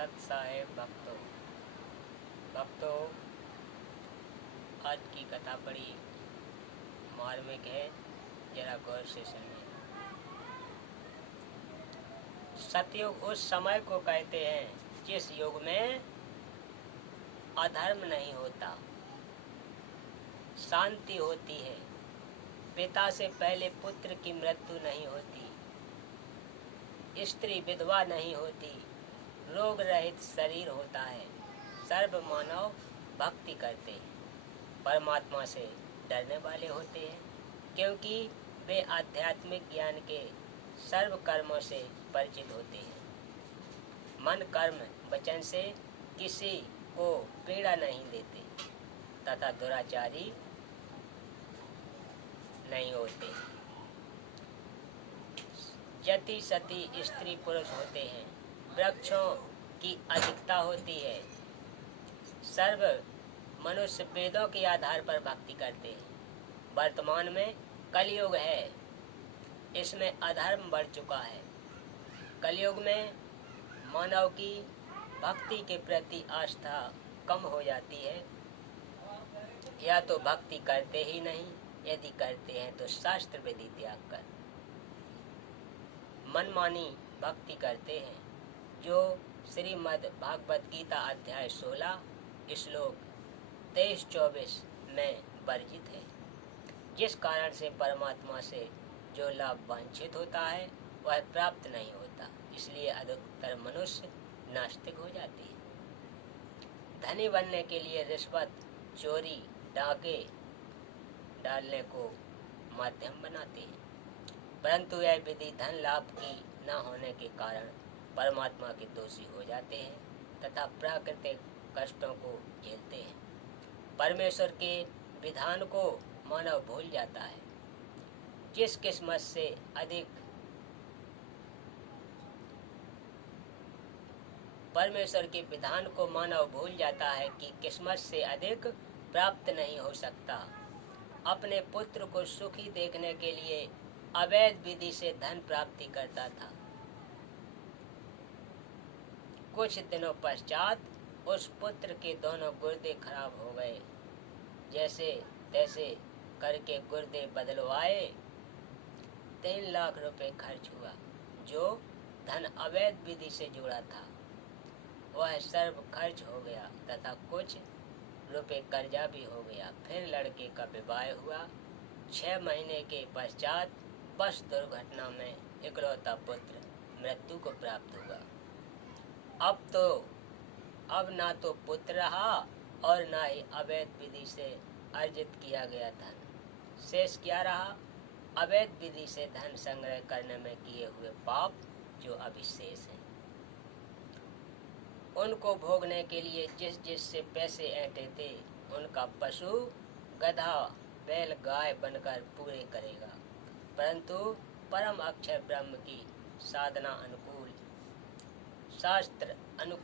सत साहेब भक्तों, आज की कथा बड़ी मार्मिक है, जरा गौर से सुनिए। सतयुग उस समय को कहते हैं जिस युग में अधर्म नहीं होता, शांति होती है, पिता से पहले पुत्र की मृत्यु नहीं होती, स्त्री विधवा नहीं होती, रोग रहित शरीर होता है, सर्व मानव भक्ति करते हैं, परमात्मा से डरने वाले होते हैं, क्योंकि वे आध्यात्मिक ज्ञान के सर्व कर्मों से परिचित होते हैं। मन कर्म वचन से किसी को पीड़ा नहीं देते तथा दुराचारी नहीं होते। यति सती स्त्री पुरुष होते हैं, वृक्षों की अधिकता होती है, सर्व मनुष्य वेदों के आधार पर भक्ति करते हैं। वर्तमान में कलयुग है, इसमें अधर्म बढ़ चुका है। कलयुग में मानव की भक्ति के प्रति आस्था कम हो जाती है, या तो भक्ति करते ही नहीं, यदि करते हैं तो शास्त्र विधि त्याग कर मनमानी भक्ति करते हैं, जो श्रीमद् भागवत गीता अध्याय 16 श्लोक 23-24 में वर्जित है, जिस कारण से परमात्मा से जो लाभ वांछित होता है वह प्राप्त नहीं होता। इसलिए अधिकतर मनुष्य नास्तिक हो जाते हैं। धनी बनने के लिए रिश्वत, चोरी, डाके डालने को माध्यम बनाते हैं, परंतु यह विधि धन लाभ की न होने के कारण परमात्मा के दोषी हो जाते हैं तथा प्राकृतिक कष्टों को झेलते हैं। परमेश्वर के विधान को मानव भूल जाता है। जिस किस्मत से अधिक परमेश्वर के विधान को मानव भूल जाता है कि किस्मत से अधिक प्राप्त नहीं हो सकता। अपने पुत्र को सुखी देखने के लिए अवैध विधि से धन प्राप्ति करता था। कुछ दिनों पश्चात उस पुत्र के दोनों गुर्दे खराब हो गए। जैसे तैसे करके गुर्दे बदलवाए, 3 लाख रुपए खर्च हुआ। जो धन अवैध विधि से जुड़ा था वह सर्व खर्च हो गया तथा कुछ रुपए कर्जा भी हो गया। फिर लड़के का विवाह हुआ। 6 महीने के पश्चात बस दुर्घटना में इकलौता पुत्र मृत्यु को प्राप्त हुआ। अब ना तो पुत्र रहा और ना ही अवैध विधि से अर्जित किया गया धन। शेष क्या रहा? अवैध विधि से धन संग्रह करने में किए हुए पाप जो अभी शेष हैं। उनको भोगने के लिए जिस से पैसे ऐंठे थे, उनका पशु गधा बैल गाय बनकर पूरे करेगा, परंतु परम अक्षर ब्रह्म की साधना अनुकूल, शास्त्र अनुकूल